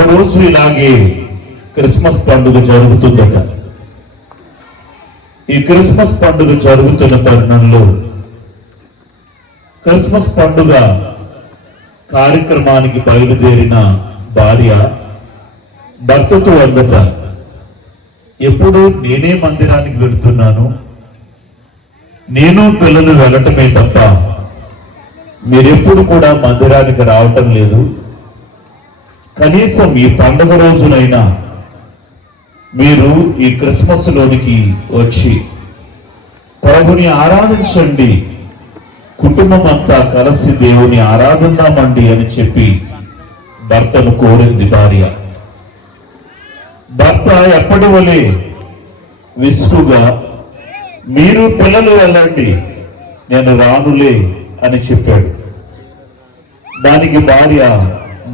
ఒకరోజు ఇలాగే క్రిస్మస్ పండుగ జరుగుతుందట. ఈ క్రిస్మస్ పండుగ జరుగుతున్న తరుణంలో క్రిస్మస్ పండుగ కార్యక్రమానికి బయలుదేరిన భార్య భర్తతో అందట, ఎప్పుడు నేనే మందిరానికి వెళుతున్నాను, నేను పిల్లలు వెళ్ళటమే తప్ప మీరెప్పుడు కూడా మందిరానికి రావటం లేదు. కనీసం ఈ పండుగ రోజునైనా మీరు ఈ క్రిస్మస్ లోనికి వచ్చి ప్రభుని ఆరాధించండి, కుటుంబం అంతా కలిసి దేవుని ఆరాధిద్దామండి అని చెప్పి భర్తను కోరింది భార్య. భర్త ఎప్పటి వలె విసుగుగా, మీరు పిల్లలు వెళ్ళండి, నేను రానులే అని చెప్పాడు. దానికి భార్య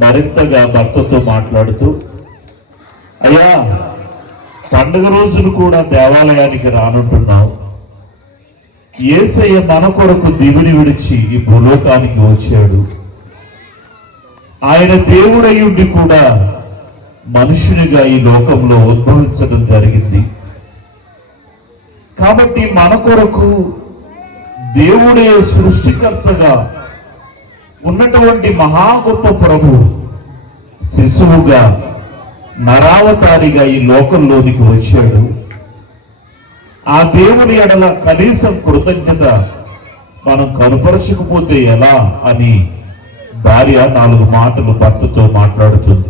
మరింతగా భర్తతో మాట్లాడుతూ, అయ్యా, పండుగ రోజులు కూడా దేవాలయానికి రానుంటున్నావు. యేసయ్య మన కొరకు దివిని విడిచి ఈ భూలోకానికి వచ్చాడు. ఆయన దేవుడయ్యుండి కూడా మనుషునిగా ఈ లోకంలో ఉద్భవించడం జరిగింది. కాబట్టి మన కొరకు దేవుడే సృష్టికర్తగా ఉన్నటువంటి మహా గొప్ప ప్రభు శిశువుగా నరావతారిగా ఈ లోకంలోనికి వచ్చాడు. ఆ దేవుని ఎడల కనీసం కృతజ్ఞత మనం కనపరచకపోతే ఎలా అని భార్య 4 మాటలు భర్తతో మాట్లాడుతుంది.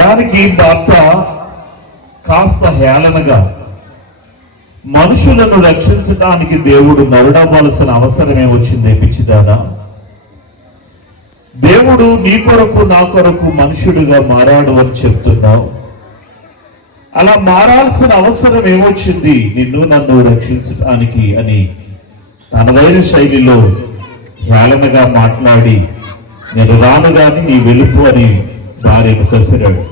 దానికి భర్త కాస్త హేళనగా, మనుషులను రక్షించడానికి దేవుడు నరుడవ్వాల్సిన అవసరమే వచ్చిందే పిచ్చిదానా? దేవుడు నీ కొరకు నా కొరకు మనుషుడిగా మారాడు అని చెప్తున్నావు. అలా మారాల్సిన అవసరం ఏమొచ్చింది నిన్ను నన్ను రక్షించడానికి అని తనదైన శైలిలో హేళనగా మాట్లాడి, నేను రాను గాని నీ వెలుపు అని భార్యను కసిరాడు.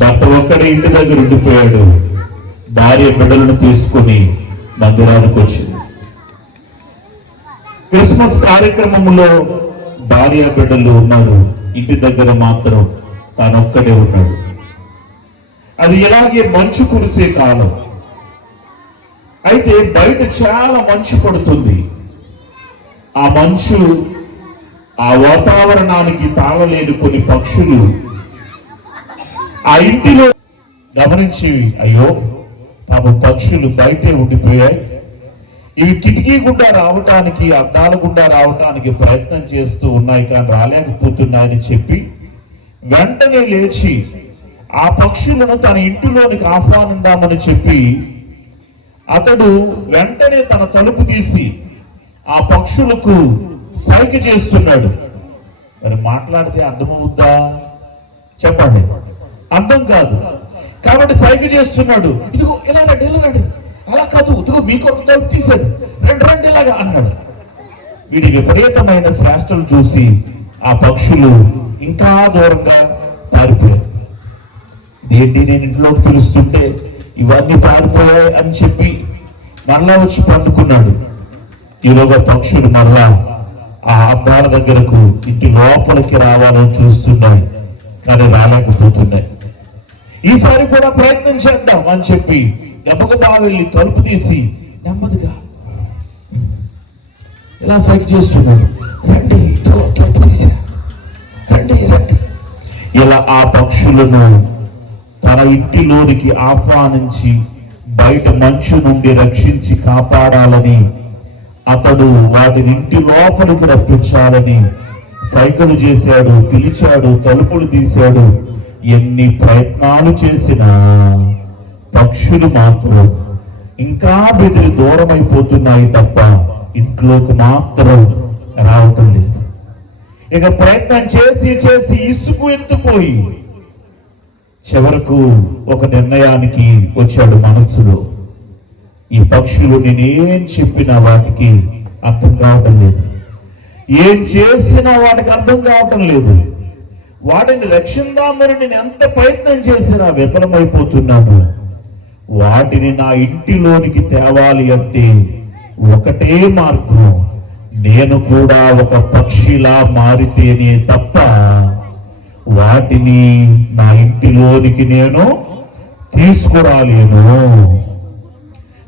భర్త ఒక్కడే ఇంటి దగ్గర ఉండిపోయాడు. భార్య బిడ్డలను తీసుకుని మందిరానికి వచ్చింది. క్రిస్మస్ కార్యక్రమంలో భార్య బిడ్డలు ఉన్నారు, ఇంటి దగ్గర మాత్రం తానొక్కడే ఉన్నాడు. అది ఇలాగే మంచు కురిసే కాలం. అయితే బయట చాలా మంచు పడుతుంది. ఆ మంచు, ఆ వాతావరణానికి తాళలేని కొన్ని పక్షులు ఆ ఇంటిలో గమనించి, అయ్యో పాప పక్షులు బయటే ఉండిపోయాయి, ఇవి కిటికీ గుండా రావటానికి, అద్దాల గుండా రావటానికి ప్రయత్నం చేస్తూ ఉన్నాయి కానీ రాలేకపోతున్నాయని చెప్పి వెంటనే లేచి ఆ పక్షులను తన ఇంటిలోనికి ఆహ్వానిద్దామని చెప్పి అతడు వెంటనే తన తలుపు తీసి ఆ పక్షులకు సైగ చేస్తున్నాడు. మరి మాట్లాడితే అర్థమవుద్దా చెప్పండి? అర్థం కాదు. కాబట్టి సైగ చేస్తున్నాడు, ఇదిగో ఇలా రండి, ఇలా రండి, అలా కాదు, ఇదిగో మీకు ఒక తలుపు తీసేది, రండి ఇలాగా అన్నాడు. వీడి విపరీతమైన శ్రేష్టలు చూసి ఆ పక్షులు ఇంకా దూరంగా పారిపోయాయి. ఏంటి, నేను ఇంట్లోకి పిలుస్తుంటే ఇవన్నీ పారిపోయాయి అని చెప్పి మరలా వచ్చి పండుకున్నాడు. ఈలోగా పక్షులు మరలా ఆ అద్దాల దగ్గరకు ఇంటి లోపలికి రావాలని చూస్తున్నాయి కానీ రాలేకపోతున్నాయి. ఈసారి కూడా ప్రయత్నం చేద్దాం అని చెప్పి గబగబా వెళ్ళి తలుపు తీసి నెమ్మదిగా ఇలా సైక్ చేస్తున్నాడు, రండి తలుపు తీసా, రండి. ఇలా ఆ పక్షులను తన ఇంటిలోనికి ఆహ్వానించి బయట మంచు నుండి రక్షించి కాపాడాలని, అతడు వాటిని ఇంటి లోపలికి రప్పించాలని సైకిల్ చేశాడు, పిలిచాడు, తలుపులు తీశాడు. ఎన్ని ప్రయత్నాలు చేసినా పక్షులు మాత్రం ఇంకా బెదిరి దూరం అయిపోతున్నాయి తప్ప ఇంట్లోకి మాత్రం రావటం లేదు. ఇక ప్రయత్నం చేసి ఇసుకు ఎత్తుపోయి చివరకు ఒక నిర్ణయానికి వచ్చాడు మనస్సులో. ఈ పక్షులు నేనేం చెప్పినా వాటికి అర్థం కావటం లేదు, ఏం చేసినా వాటికి అర్థం కావటం లేదు. వాటిని రక్షిద్దామని నేను ఎంత ప్రయత్నం చేసినా విఫలమైపోతున్నాను. వాటిని నా ఇంటిలోనికి తేవాలి అంటే ఒకటే మార్గం, నేను కూడా ఒక పక్షిలా మారితేనే తప్ప వాటిని నా ఇంటిలోనికి నేను తీసుకురాలేను.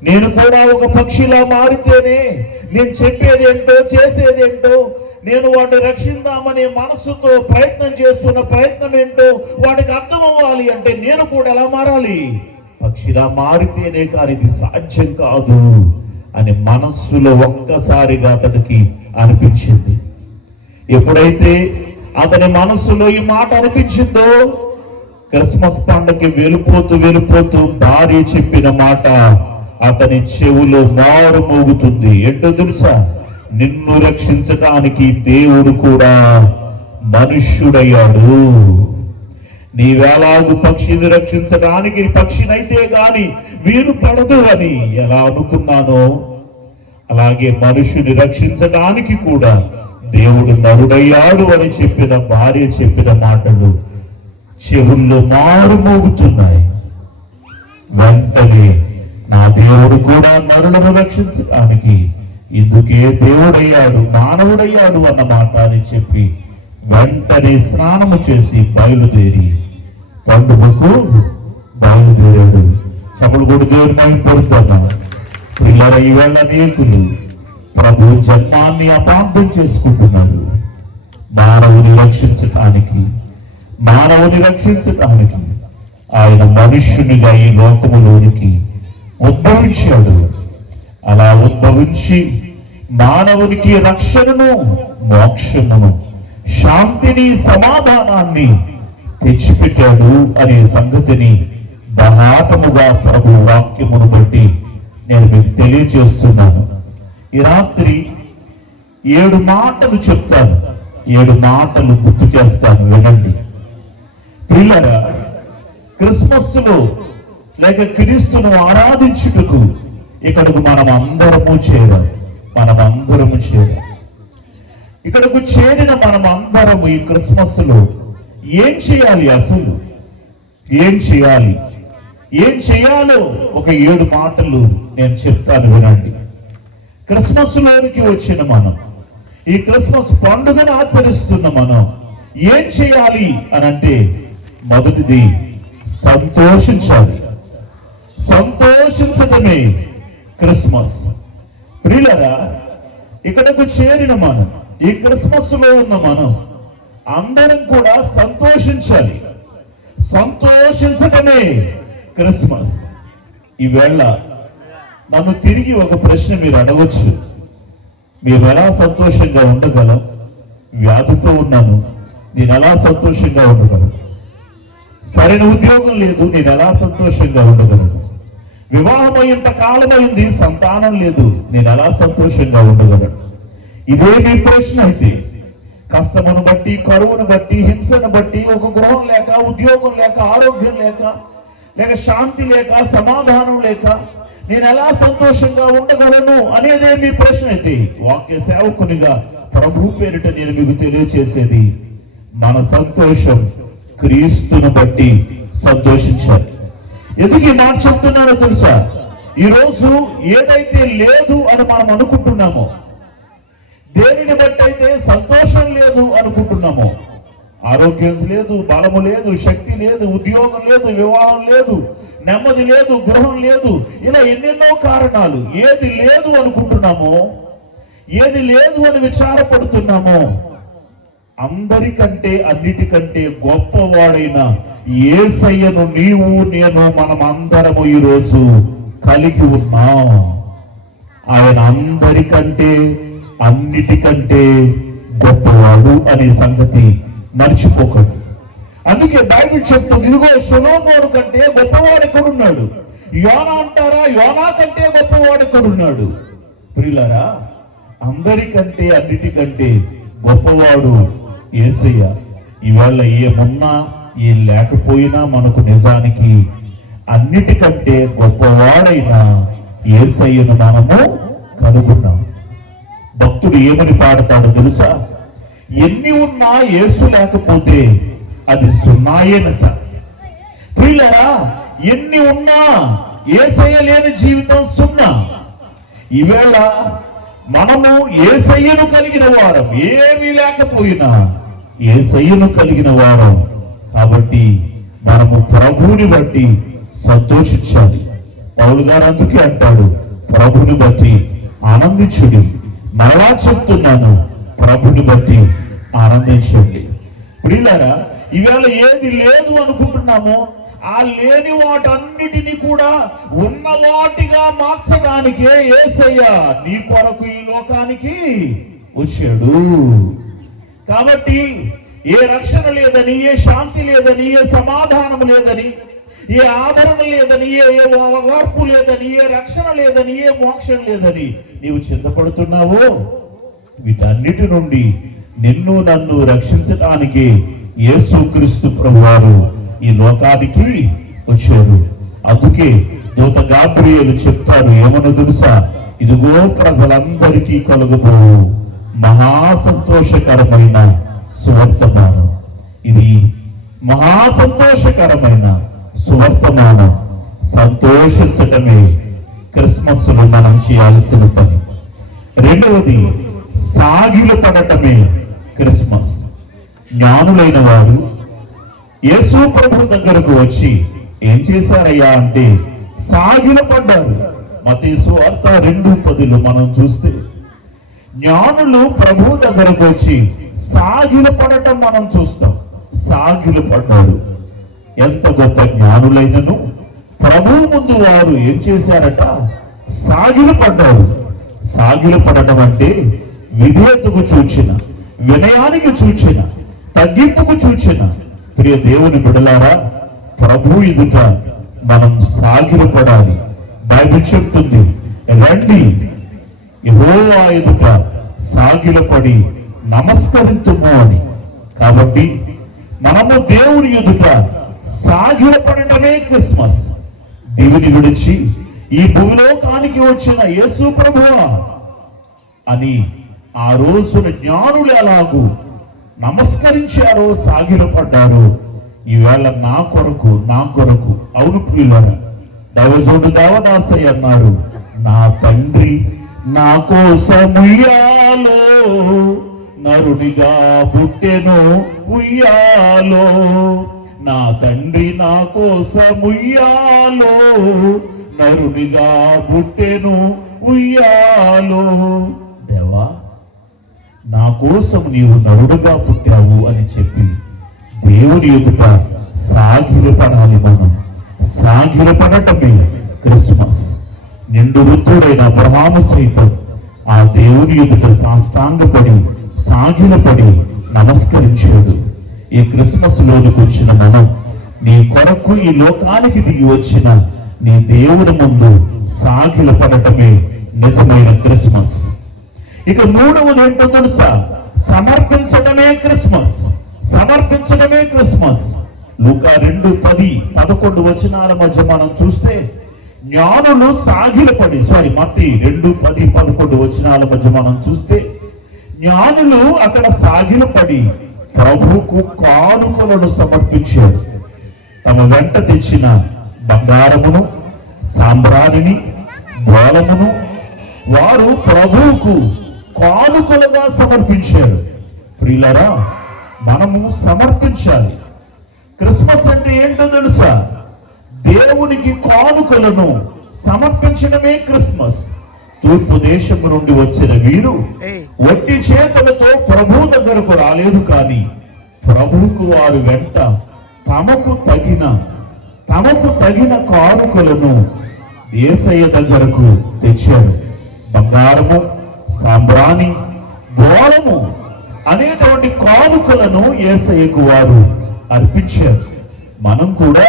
నేను కూడా ఒక పక్షిలా మారితేనే నేను చెప్పేదేంటో చేసేదేంటో, నేను వాటిని రక్షిద్దామనే మనస్సుతో ప్రయత్నం చేస్తున్న ప్రయత్నం ఏంటో వాటికి అర్థం అవ్వాలి అంటే నేను కూడా ఎలా మారాలి? పక్షిలా మారితేనే కానీ ఇది సాధ్యం కాదు అని మనస్సులో ఒక్కసారిగా అతడికి అనిపించింది. ఎప్పుడైతే అతని మనస్సులో ఈ మాట అనిపించిందో, క్రిస్మస్ పండుగకి వెళ్ళిపోతూ భార్య చెప్పిన మాట అతని చెవులో మారు మోగుతుంది. ఏంటో తెలుసా? నిన్ను రక్షించడానికి దేవుడు కూడా మనుష్యుడయ్యాడు. నీవేలాగు పక్షిని రక్షించడానికి పక్షినైతే గాని వీలు పడదు అని ఎలా అనుకున్నానో, అలాగే మనుషుని రక్షించడానికి కూడా దేవుడు నరుడయ్యాడు అని చెప్పిన భార్య చెప్పిన మాటలు చెవుల్లో మారు మోగుతున్నాయి. వెంటనే నా దేవుడు కూడా నరులను రక్షించడానికి ఇందుకే దేవుడయ్యాడు, మానవుడయ్యాడు అన్న మాట అని చెప్పి వెంటనే స్నానము చేసి బయలుదేరి పండుగకు బయలుదేరాడు. చపలు కూడా దేవుని మైపడుతున్నాడు. పిల్లల ఈవేళ అనేకులు ప్రభు జన్మాన్ని అపార్థం చేసుకుంటున్నాడు. మానవుని రక్షించటానికి ఆయన మనుష్యునిగా ఈ లోకములోనికి ఉద్భవించాడు. అలా ఉద్భవించి మానవునికి రక్షణను, మోక్షమును, శాంతిని, సమాధానాన్ని తెచ్చిపెట్టాడు అనే సంగతిని బహాటముగా ప్రభు వాక్యమును బట్టి నేను మీకు తెలియజేస్తున్నాను. ఈ రాత్రి 7 మాటలు చెప్తాను, 7 మాటలు గుర్తు చేస్తాను, వినండి. పిల్లరా, క్రిస్మస్ లో లేక క్రీస్తును ఆరాధించుటకు ఇక్కడకు మనం అందరము చేరాం. ఇక్కడకు చేరిన మనం అందరము ఈ క్రిస్మస్ లో ఏం చేయాలి? అసలు ఏం చేయాలో ఒక 7 మాటలు నేను చెప్తాను, వినండి. క్రిస్మస్ లోనికి వచ్చిన మనం, ఈ క్రిస్మస్ పండుగను ఆచరిస్తున్న మనం ఏం చేయాలి అని అంటే, మొదటిది సంతోషించాలి. సంతోషించటమే క్రిస్మస్. ప్రియులారా, ఇక్కడకు చేరిన మనం, ఈ క్రిస్మస్ లో ఉన్న మనం అందరం కూడా సంతోషించాలి. సంతోషించటమే క్రిస్మస్. ఈవేళ నన్ను తిరిగి ఒక ప్రశ్న మీరు అడగవచ్చు. మేము ఎలా సంతోషంగా ఉండగలం? వ్యాధితో ఉన్నాను, నేను ఎలా సంతోషంగా ఉండగలను? సరైన ఉద్యోగం లేదు, నేను ఎలా సంతోషంగా ఉండగలను? వివాహం ఇంత కాలమైంది, సంతానం లేదు, నేను ఎలా సంతోషంగా ఉండగలను? ఇదే మీ ప్రశ్న అయితే, కష్టమును బట్టి, కరువును బట్టి, హింసను బట్టి, ఒక గృహం లేక, ఉద్యోగం లేక, ఆరోగ్యం లేక శాంతి లేక, సమాధానం లేక నేను ఎలా సంతోషంగా ఉండగలను అనేదే మీ ప్రశ్న అయితే, వాక్య సేవకునిగా ప్రభు పేరిట నేను మీకు తెలియచేసేది, మన సంతోషం క్రీస్తును బట్టి సంతోషించాలి. ఎందుకు ఈ మాట చెప్తున్నానో తెలుసా? ఈరోజు ఏదైతే లేదు అని మనం అనుకుంటున్నామో, దేనిని బట్టి అయితే సంతోషం లేదు అనుకుంటున్నామో, ఆరోగ్యం లేదు, బలము లేదు, శక్తి లేదు, ఉద్యోగం లేదు, వివాహం లేదు, నెమ్మది లేదు, గృహం లేదు, ఇలా ఎన్నెన్నో కారణాలు, ఏది లేదు అనుకుంటున్నామో, ఏది లేదు అని విచారపడుతున్నామో, అందరికంటే అన్నిటికంటే గొప్పవాడైన యేసయ్యను నీవు నేను మనం అందరము ఈరోజు కలిగి ఉన్నాం. ఆయన అందరికంటే అన్నిటికంటే గొప్పవాడు అనే సంగతి మర్చిపోకండి. అందుకే బైబిల్ చెప్తుంది, ఇదిగో సొలొమోను కంటే గొప్పవాడు ఎక్కడున్నాడు? యోనా అంటారా? యోనా కంటే గొప్పవాడు ఎక్కడున్నాడు? ప్రియులారా, అందరికంటే అన్నిటికంటే గొప్పవాడు యేసయ్య. ఈవేళ ఏమున్నా ఏం లేకపోయినా మనకు నిజానికి అన్నిటికంటే గొప్పవాడైన యేసయ్యను మనము కనుగొన్నాం. భక్తుడు ఏమని పాడతాడో తెలుసా? ఎన్ని ఉన్నా యేసు లేకపోతే అది సున్నాయేనట. ప్రియులారా, ఎన్ని ఉన్నా యేసయ్య లేని జీవితం సున్నా. ఈవేళ మనము యేసయ్యను కలిగిన వారం, ఏమీ లేకపోయినా యేసయ్యను కలిగిన వారం కాబట్టి మనము ప్రభువుని బట్టి సంతోషించాలి. పౌలు గారు అందుకే అంటాడు, ప్రభుని బట్టి ఆనందించుడి. మరలా చెప్తున్నాను, ప్రభుని బట్టి ఆనందించండి. ప్రియులారా, ఈవేళ ఏది లేదు అనుకుంటున్నామో ఆ లేని వాటన్నిటిని కూడా ఉన్న వాటిగా మార్చడానికే యేసయ్య నీ కొరకు ఈ లోకానికి వచ్చాడు. కాబట్టి ఏ రక్షణ లేదని, ఏ శాంతి లేదని, ఏ సమాధానం లేదని, ఏ ఆదరణ లేదని, ఏ ఓర్పు లేదని, ఏ రక్షణ లేదని, ఏ మోక్షం లేదని నీవు చింతపడుతున్నావో, వీటన్నిటి నుండి నిన్ను నన్ను రక్షించడానికి యేసుక్రీస్తు ప్రభువారు ఈ లోకానికి వచ్చారు. అందుకే దూత గాబ్రియేలు చెప్తారు, ఏమన్నా తెలుసా? ఇదిగో ప్రజలందరికీ కలుగుతూ మహా సంతోషకరమైన సువర్తమానం. ఇది మహా సంతోషకరమైన సువర్తమానం. సంతోషించటమే క్రిస్మస్ లో మనం చేయాల్సిన పని. రెండవది, సాగిల పడటమే క్రిస్మస్. జ్ఞానులైన వారు యేసు ప్రభు దగ్గరకు వచ్చి ఏం చేశారయ్యా అంటే సాగిల పడ్డారు. మత్తయి సువార్త 2:10 మనం చూస్తే జ్ఞానులు ప్రభు దగ్గరకు వచ్చి సాగిల పడటం మనం చూస్తాం. సాగిల పడ్డారు. ఎంత గొప్ప జ్ఞానులైనను ప్రభు ముందు వారు ఏం చేశారట? సాగిల పడ్డారు. సాగిల పడటం అంటే విధేయతకు చూచిన, వినయానికి చూచిన, తగ్గింపుకు చూచిన. ప్రియ దేవుని బిడ్డలారా, ప్రభు ఎదుట మనం సాగిలపడాలి. బైబిల్ చెప్తుంది, రండి యెహోవా ఎదుట సాగిలపడి నమస్కరింతుము అని. కాబట్టి మనము దేవుని ఎదుట సాగిలపడటమే క్రిస్మస్. దేవుని విడిచి ఈ భూమిలోకానికి వచ్చిన యేసు ప్రభువా అని ఆ రోజున జ్ఞానులు ఎలాగూ నమస్కరించారో, సాగిలపడ్డారు. ఈవేళ నా కొరకు అవును ప్రియులారా, దైవజనుడు దేవదాసయ్య అన్నాడు, నా తండ్రి నా కోసముయ్యాలో నరునిగా పుట్టెను ఉయ్యాలో. నా తండ్రి నా కోసముయ్యాలో నరునిగా పుట్టెను ఉయ్యాలో. దేవా, నా కోసం నీవు నరుడుగా పుట్టావు అని చెప్పి దేవుని ఎదుట సాగిలపడాలి. మనం సాగిలపడటమే క్రిస్మస్. నిండు వృద్ధుడైన అబ్రహాము సైతం ఆ దేవుని ఎదుట సాష్టాంగపడి సాగిలపడి నమస్కరించాడు. ఈ క్రిస్మస్ లోనికి వచ్చిన మనం నీ కొరకు ఈ లోకానికి దిగి వచ్చిన నీ దేవుని ముందు సాగిలపడటమే నిజమైన క్రిస్మస్. ఇక మూడవది ఏంటో తెలుసా? సమర్పించడమే క్రిస్మస్. సమర్పించడమే క్రిస్మస్. లూకా 2:10-11 వచనాల మధ్య మనం చూస్తే జ్ఞానులు సాగిలపడి, మత్తయి 2:10-11 వచనాల మధ్య మనం చూస్తే జ్ఞానులు అక్కడ సాగిలపడి ప్రభువుకు కానుకలను సమర్పించారు. తమ వెంట తెచ్చిన బంగారమును, సాంబ్రాణిని, బోలమును వారు ప్రభువుకు కానుకలుగా సమర్పించారు. ప్రియులారా, మనము సమర్పించాలి. క్రిస్మస్ అంటే ఏంటో తెలుసా? దేవునికి కానుకలను సమర్పించడమే క్రిస్మస్. తూర్పు దేశం నుండి వచ్చిన వీరు ఒట్టి చేతులతో ప్రభు దగ్గరకు రాలేదు, కానీ ప్రభువుకు వారు వెంట తమకు తగిన కానుకలను యేసయ్య దగ్గరకు తెచ్చారు. బంగారము, సాంబ్రాణి, బోళము అనేటువంటి కానుకలను యేసయ్యకు వారు అర్పించారు. మనం కూడా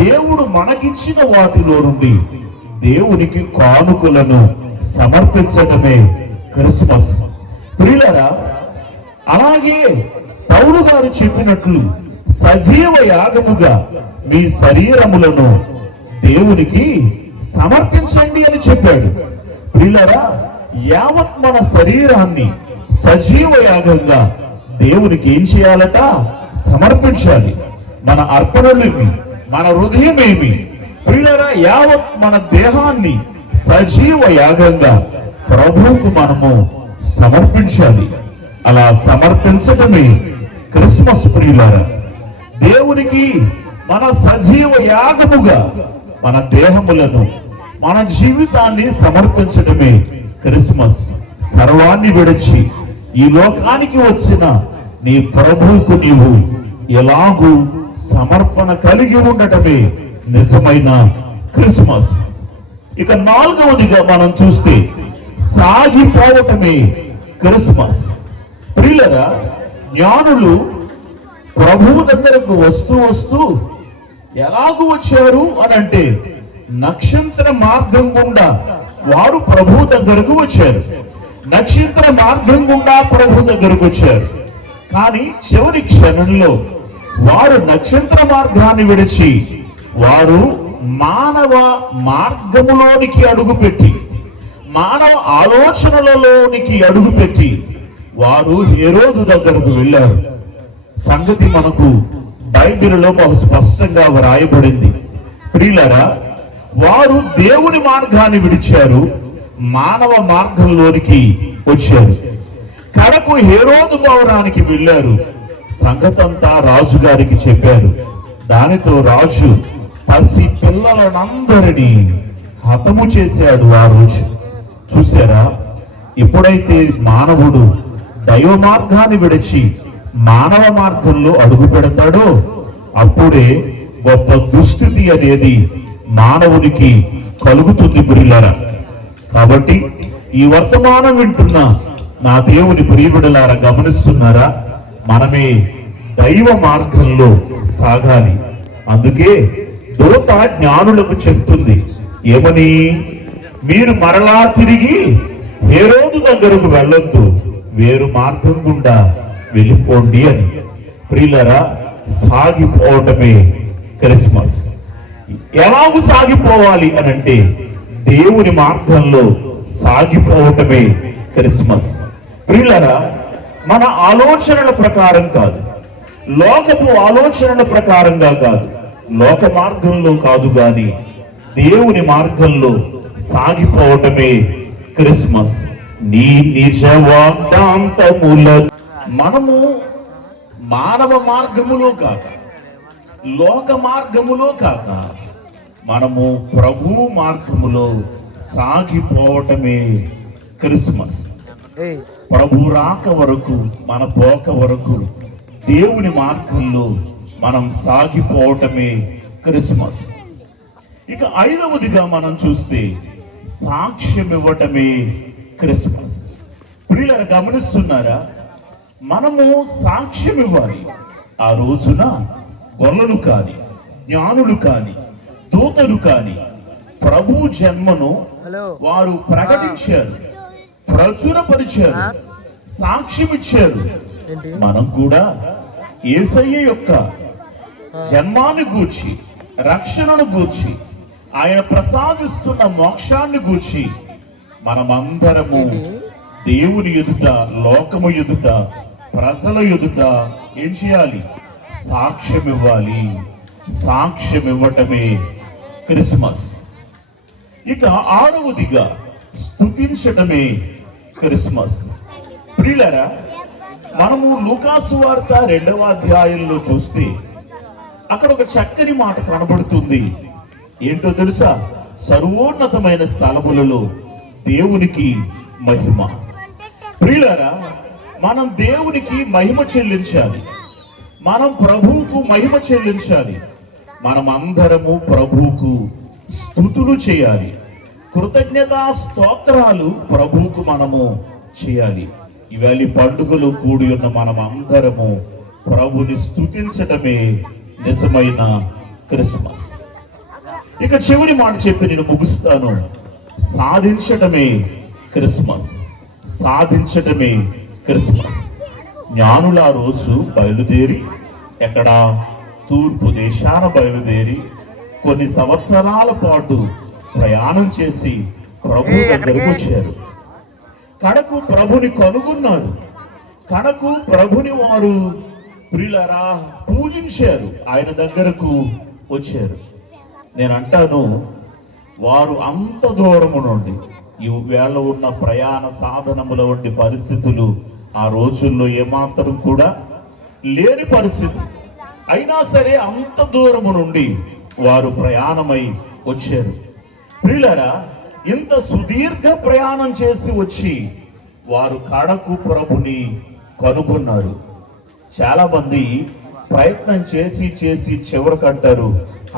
దేవుడు మనకిచ్చిన వాటిలో నుండి దేవునికి కానుకలను సమర్పించడమే క్రిస్మస్. ప్రియులారా, అలాగే పౌలు గారు చెప్పినట్లు సజీవ యాగముగా మీ శరీరములను దేవునికి సమర్పించండి అని చెప్పాడు. ప్రియులారా, యావత్ మన శరీరాన్ని సజీవ యాగంగా దేవునికి ఏం చేయాలట? సమర్పించాలి. మన అర్పణలేమి, మన హృదయమేమి, ప్రియులారా, యావత్ మన దేహాన్ని సజీవ యాగంగా ప్రభువుకు మనము సమర్పించాలి. అలా సమర్పించడమే క్రిస్మస్. ప్రియులారా, దేవునికి మన సజీవ యాగముగా మన దేహములను, మన జీవితాన్ని సమర్పించడమే క్రిస్మస్. సర్వాన్ని విడిచి ఈ లోకానికి వచ్చిన నీ ప్రభువుకు నీవు ఎలాగూ సమర్పణ కలిగి ఉండటమే నిజమైన క్రిస్మస్. ఇక నాలుగవదిగా మనం చూస్తే సాగిపోవటమే క్రిస్మస్. ప్రియులరా, జ్ఞానులు ప్రభువు దగ్గరకు వస్తూ వస్తూ ఎలాగూ వచ్చారు అని అంటే నక్షత్ర మార్గం గుండా వారు ప్రభు దగ్గరకు వచ్చారు. నక్షత్ర మార్గం గుండా ప్రభు దగ్గరకు వచ్చారు. కానీ చివరి క్షణంలో వారు నక్షత్ర మార్గాన్ని విడిచి వారు మానవ మార్గములోనికి అడుగుపెట్టి, మానవ ఆలోచనలలోనికి అడుగుపెట్టి వారు హేరోదు దగ్గరకు వెళ్ళారు. సంగతి మనకు బైబిలులో బహు స్పష్టంగా వ్రాయబడింది. ప్రియులారా, వారు దేవుని మార్గాన్ని విడిచారు, మానవ మార్గంలోనికి వచ్చారు. కడకు హేరోదు భవనానికి వెళ్ళారు. సంగతంతా రాజుగారికి చెప్పారు. దానితో రాజు పసి పిల్లలనందరినీ హతము చేశాడు ఆ రోజు. చూసారా, ఎప్పుడైతే మానవుడు దైవ మార్గాన్ని విడిచి మానవ మార్గంలో అడుగు పెడతాడో అప్పుడే గొప్ప దుస్థితి అనేది మానవునికి కలుగుతుంది ప్రియులారా. కాబట్టి ఈ వర్తమానం వింటున్న నా దేవుని ప్రియబిడ్డలారా, గమనిస్తున్నారా? మనమే దైవ మార్గంలో సాగాలి. అందుకే దూత జ్ఞానులకు చెప్తుంది ఏమని? మీరు మరలా తిరిగి హేరోదు దగ్గరకు వెళ్ళొద్దు, వేరు మార్గం గుండా వెళ్ళిపోండి అని. ప్రియులారా, సాగిపోవటమే క్రిస్మస్. ఎలాగూ సాగిపోవాలి అనంటే దేవుని మార్గంలో సాగిపోవటమే క్రిస్మస్. ప్రియులారా, మన ఆలోచనల ప్రకారం కాదు, లోకపు ఆలోచనల ప్రకారంగా కాదు, లోక మార్గంలో కాదు, గాని దేవుని మార్గంలో సాగిపోవటమే క్రిస్మస్. నీ నిజ వాగ్దాంతముల మనము మానవ మార్గములో కాక, లోక మార్గములో కాక, మనము ప్రభు మార్గములో సాగిపోవటమే క్రిస్మస్. ప్రభు రాక వరకు, మన పోక వరకు దేవుని మార్గంలో మనం సాగిపోవటమే క్రిస్మస్. ఇక ఐదవదిగా మనం చూస్తే సాక్ష్యం ఇవ్వటమే క్రిస్మస్. ప్రియులారా, గమనిస్తున్నారా? మనము సాక్ష్యం ఇవ్వాలి. ఆ రోజున గొల్లలు కాని, జ్ఞానులు కాని, దూతలు కాని ప్రభు జన్మను వారు ప్రకటించారు, ప్రచురపరిచారు, సాక్ష్యం ఇచ్చారు. మనం కూడా యేసయ్య యొక్క జన్మాన్ని గూర్చి, రక్షణను గూర్చి, ఆయన ప్రసాదిస్తున్న మోక్షాన్ని గూర్చి మనమందరము దేవుని ఎదుట, లోకము ఎదుట, ప్రజల ఎదుట ఏం చేయాలి? సాక్ష్యం ఇవ్వాలి. సాక్ష్యం ఇవ్వటమే క్రిస్మస్. ఇక ఆరవదిగా స్తుతించటమే క్రిస్మస్. ప్రియులారా, మనము లూకాసు వార్త 2వ అధ్యాయంలో చూస్తే అక్కడ ఒక చక్కని మాట కనబడుతుంది. ఏంటో తెలుసా? సర్వోన్నతమైన స్థలములలో దేవునికి మహిమ. ప్రియులారా, మనం దేవునికి మహిమ చెల్లించాలి, మనం ప్రభువుకు మహిమ చెల్లించాలి. మనం అందరము ప్రభువుకు స్తుతులు చేయాలి, కృతజ్ఞతా స్తోత్రాలు ప్రభువుకు మనము చేయాలి. ఇవాళ పండుగలు కూడి ఉన్న మనం అందరము ప్రభుని స్తుతించటమే నిజమైన క్రిస్మస్. ఇక చివరి మాట చెప్పి నేను ముగిస్తాను. సాధించటమే క్రిస్మస్. సాధించటమే క్రిస్మస్. జ్ఞానుల ఆ రోజు బయలుదేరి, ఎక్కడ? తూర్పు దేశాన బయలుదేరి కొన్ని సంవత్సరాల పాటు ప్రయాణం చేసి ప్రభు దగ్గరకు వచ్చారు. కడకు ప్రభుని కనుగొన్నారు. కడకు ప్రభుని వారు ప్రియులారా పూజించారు, ఆయన దగ్గరకు వచ్చారు. నేను అంటాను, వారు అంత దూరము నుండి, ఈ వేళ ఉన్న ప్రయాణ సాధనముల వంటి పరిస్థితులు ఆ రోజుల్లో ఏమాత్రం కూడా లేని పరిస్థితి. అయినా సరే అంత దూరము నుండి వారు ప్రయాణమై వచ్చారు. ప్రియులారా, ఇంత సుదీర్ఘ ప్రయాణం చేసి వచ్చి వారు కడకు ప్రభుని కనుగొన్నారు. చాలా మంది ప్రయత్నం చేసి చేసి చివరికి అంటారు,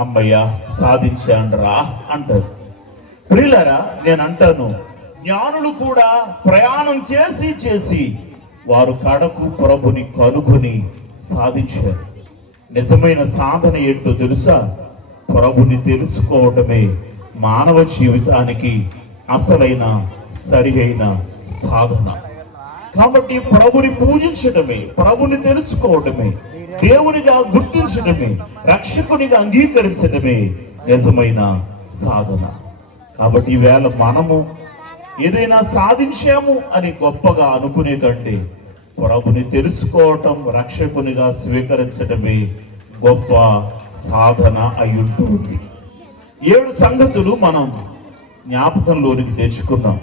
అమ్మయ్య సాధించాండ్రా అంటారు. ప్రియులారా, నేను అంటాను, జ్ఞానులు కూడా ప్రయాణం చేసి చేసి వారు కడకు ప్రభుని కనుగొని సాధించారు. నిజమైన సాధన ఏంటో తెలుసా? ప్రభుని తెలుసుకోవటమే మానవ జీవితానికి అసలైన సరియైన సాధన. కాబట్టి ప్రభుని పూజించడమే, ప్రభుని తెలుసుకోవడమే, దేవునిగా గుర్తించడమే, రక్షకునిగా అంగీకరించడమే నిజమైన సాధన. కాబట్టి ఈవేళ మనము ఏదైనా సాధించాము అని గొప్పగా అనుకునే కంటే ప్రభుని తెలుసుకోవటం, రక్షకునిగా స్వీకరించడమే గొప్ప సాధన అయి ఉంటుంది. 7 సంగతులు మనం జ్ఞాపకంలోనికి తెచ్చుకున్నాం.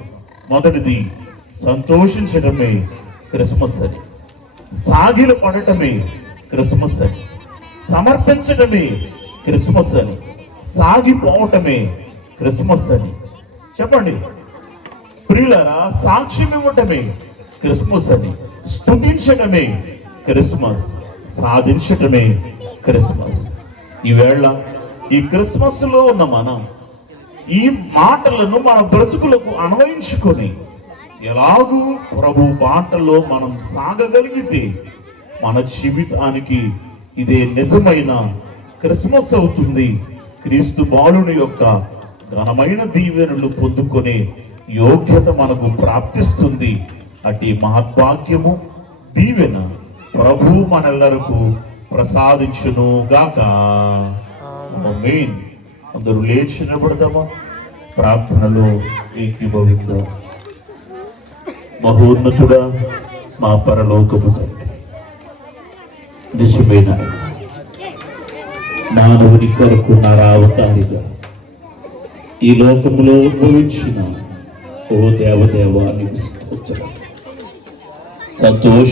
మొదటిది, సంతోషించడమే క్రిస్మస్ అని, సాగిల పడటమే క్రిస్మస్ అని, సమర్పించడమే క్రిస్మస్ అని, సాగిపోవటమే క్రిస్మస్ అని. చెప్పండి ప్రియులారా, సాక్ష్యం ఇవ్వటమే క్రిస్మస్ అని, స్తుతించడమే క్రిస్మస్, సాధించటమే క్రిస్మస్. ఈవేళ ఈ క్రిస్మస్ లో ఉన్న మనం ఈ మాటలను మన బ్రతుకులకు అన్వయించుకొని ఎలాగూ ప్రభు బాటలో మనం సాగగలిగితే మన జీవితానికి ఇదే నిజమైన క్రిస్మస్ అవుతుంది. క్రీస్తు బాలుని యొక్క ఘనమైన దీవెనలు పొందుకునే యోగ్యత మనకు ప్రాప్తిస్తుంది. అట్టి మహద్భాగ్యము, దీవెన ప్రభు మనెల్లరకు ప్రసాదించును గాక. ఆమేన్. అందరూ లేచి నిలబడదామా? ప్రార్థనలో ఏకీభవిద్దాం. మహోన్నతుడా, మా పరలోకపు తండ్రి, నిజమైన మానవుని కొరకు నరావతారిగా ఈ లోకములో ఉద్భవించిన ఓ దేవదేవానికి స్తోత్రం. సంతోష